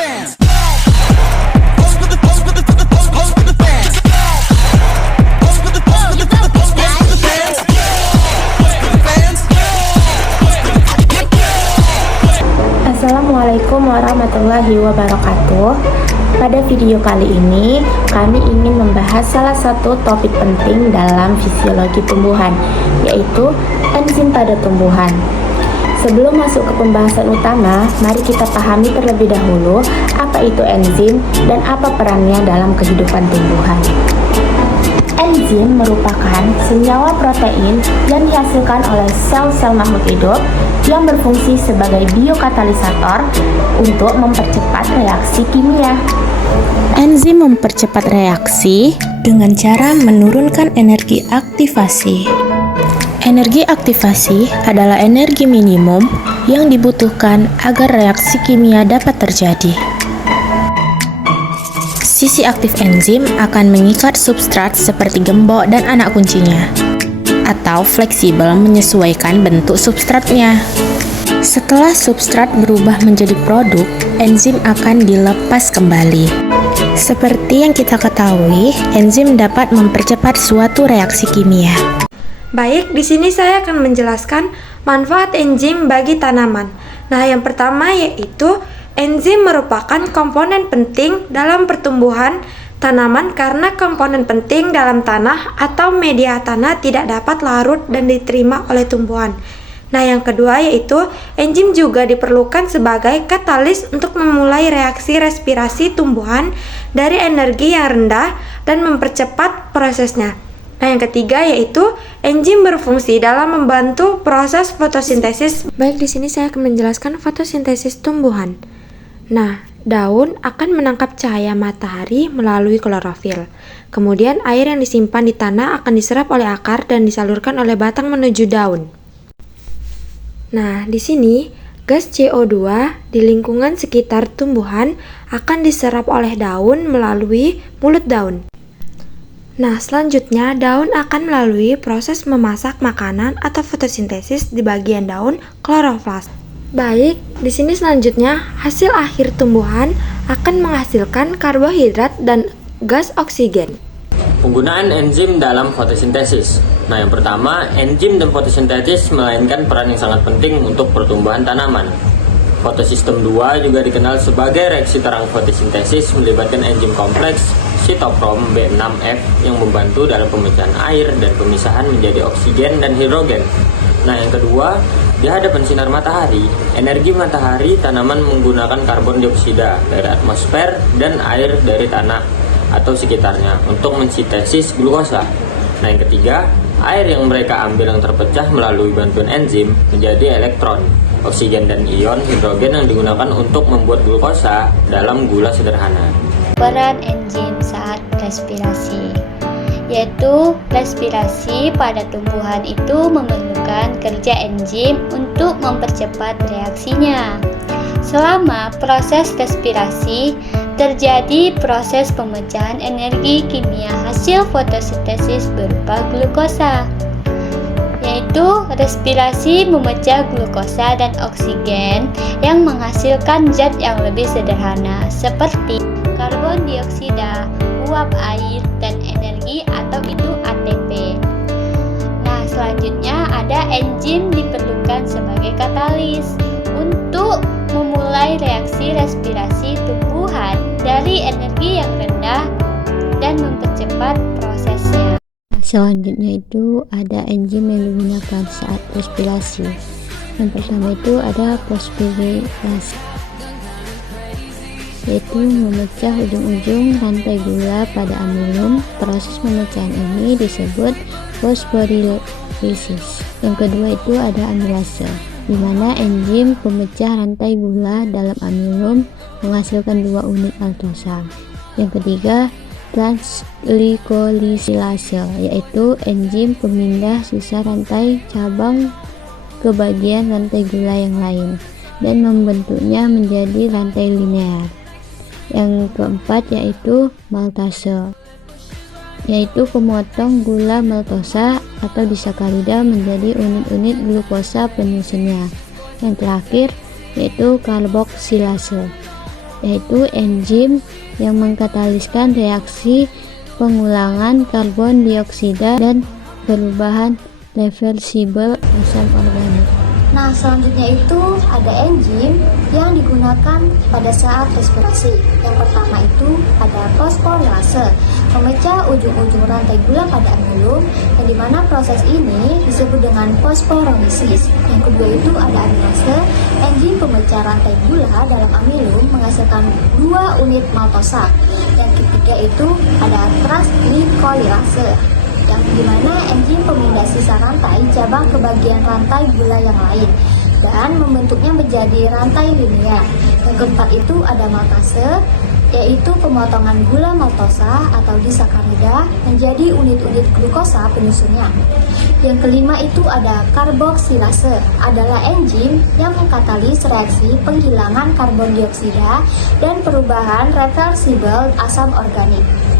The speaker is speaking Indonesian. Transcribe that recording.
Assalamualaikum warahmatullahi wabarakatuh. Pada video kali ini, kami ingin membahas salah satu topik penting dalam fisiologi tumbuhan, yaitu enzim pada tumbuhan. Sebelum masuk ke pembahasan utama, mari kita pahami terlebih dahulu apa itu enzim dan apa perannya dalam kehidupan tumbuhan. Enzim merupakan senyawa protein yang dihasilkan oleh sel-sel makhluk hidup yang berfungsi sebagai biokatalisator untuk mempercepat reaksi kimia. Enzim mempercepat reaksi dengan cara menurunkan energi aktivasi. Energi aktivasi adalah energi minimum yang dibutuhkan agar reaksi kimia dapat terjadi. Sisi aktif enzim akan mengikat substrat seperti gembok dan anak kuncinya, atau fleksibel menyesuaikan bentuk substratnya. Setelah substrat berubah menjadi produk, enzim akan dilepas kembali. Seperti yang kita ketahui, enzim dapat mempercepat suatu reaksi kimia. Baik, di sini saya akan menjelaskan manfaat enzim bagi tanaman. Nah, yang pertama yaitu enzim merupakan komponen penting dalam pertumbuhan tanaman karena komponen penting dalam tanah atau media tanah tidak dapat larut dan diterima oleh tumbuhan. Nah, yang kedua yaitu enzim juga diperlukan sebagai katalis untuk memulai reaksi respirasi tumbuhan dari energi yang rendah dan mempercepat prosesnya. Nah, yang ketiga yaitu enzim berfungsi dalam membantu proses fotosintesis. Baik, di sini saya akan menjelaskan fotosintesis tumbuhan. Nah, daun akan menangkap cahaya matahari melalui klorofil. Kemudian air yang disimpan di tanah akan diserap oleh akar dan disalurkan oleh batang menuju daun. Nah, di sini gas CO2 di lingkungan sekitar tumbuhan akan diserap oleh daun melalui mulut daun. Nah, selanjutnya daun akan melalui proses memasak makanan atau fotosintesis di bagian daun kloroflas. Baik, di sini selanjutnya hasil akhir tumbuhan akan menghasilkan karbohidrat dan gas oksigen. Penggunaan enzim dalam fotosintesis. Nah, yang pertama, enzim dan fotosintesis memainkan peran yang sangat penting untuk pertumbuhan tanaman. Fotosistem 2 juga dikenal sebagai reaksi terang fotosintesis melibatkan enzim kompleks sitokrom B6F yang membantu dalam pemecahan air dan pemisahan menjadi oksigen dan hidrogen. Nah, yang kedua, di hadapan sinar matahari, energi matahari tanaman menggunakan karbon dioksida dari atmosfer dan air dari tanah atau sekitarnya untuk mensintesis glukosa. Nah, yang ketiga, air yang mereka ambil yang terpecah melalui bantuan enzim menjadi elektron, oksigen dan ion hidrogen yang digunakan untuk membuat glukosa dalam gula sederhana. Peran enzim saat respirasi, yaitu respirasi pada tumbuhan itu memerlukan kerja enzim untuk mempercepat reaksinya. Selama proses respirasi, terjadi proses pemecahan energi kimia hasil fotosintesis berupa glukosa, yaitu respirasi memecah glukosa dan oksigen yang menghasilkan zat yang lebih sederhana seperti karbon dioksida, uap air, dan energi atau itu ATP. Nah, selanjutnya ada enzim diperlukan sebagai katalis untuk memulai reaksi respirasi tumbuhan dari energi yang rendah dan mempercepat prosesnya. Selanjutnya itu ada enzim yang digunakan saat respirasi. Yang pertama itu ada fosforilase, yaitu memecah ujung-ujung rantai gula pada amilum. Proses pemecahan ini disebut fosforilasis. Yang kedua itu ada amilase, di mana enzim pemecah rantai gula dalam amilum menghasilkan 2 unit maltosa. Yang ketiga, transglikosilase, yaitu enzim pemindah sisa rantai cabang ke bagian rantai gula yang lain dan membentuknya menjadi rantai linear. Yang keempat yaitu maltase, yaitu pemotong gula maltosa atau disakarida menjadi unit-unit glukosa penyusunnya. Yang terakhir yaitu karboksilase, yaitu enzim yang mengkataliskan reaksi pengulangan karbon dioksida dan perubahan reversibel asam organik. Nah, selanjutnya itu ada enzim yang digunakan pada saat respirasi. Yang pertama itu ada fosforilase, memecah ujung-ujung rantai gula pada amilum, yang dimana proses ini disebut dengan fosforolisis. Yang kedua itu ada amilase, enzim pemecah rantai gula dalam amilum menghasilkan 2 unit maltosa. Yang ketiga itu ada transglikolilase, yang dimana enzim pemindah sisa rantai cabang ke bagian rantai gula yang lain dan membentuknya menjadi rantai linear. Yang keempat itu ada maltase, yaitu pemotongan gula maltosa atau disakarida menjadi unit-unit glukosa penyusunnya. Yang kelima itu ada karboksilase, adalah enzim yang mengkatalis reaksi penghilangan karbon dioksida dan perubahan reversibel asam organik.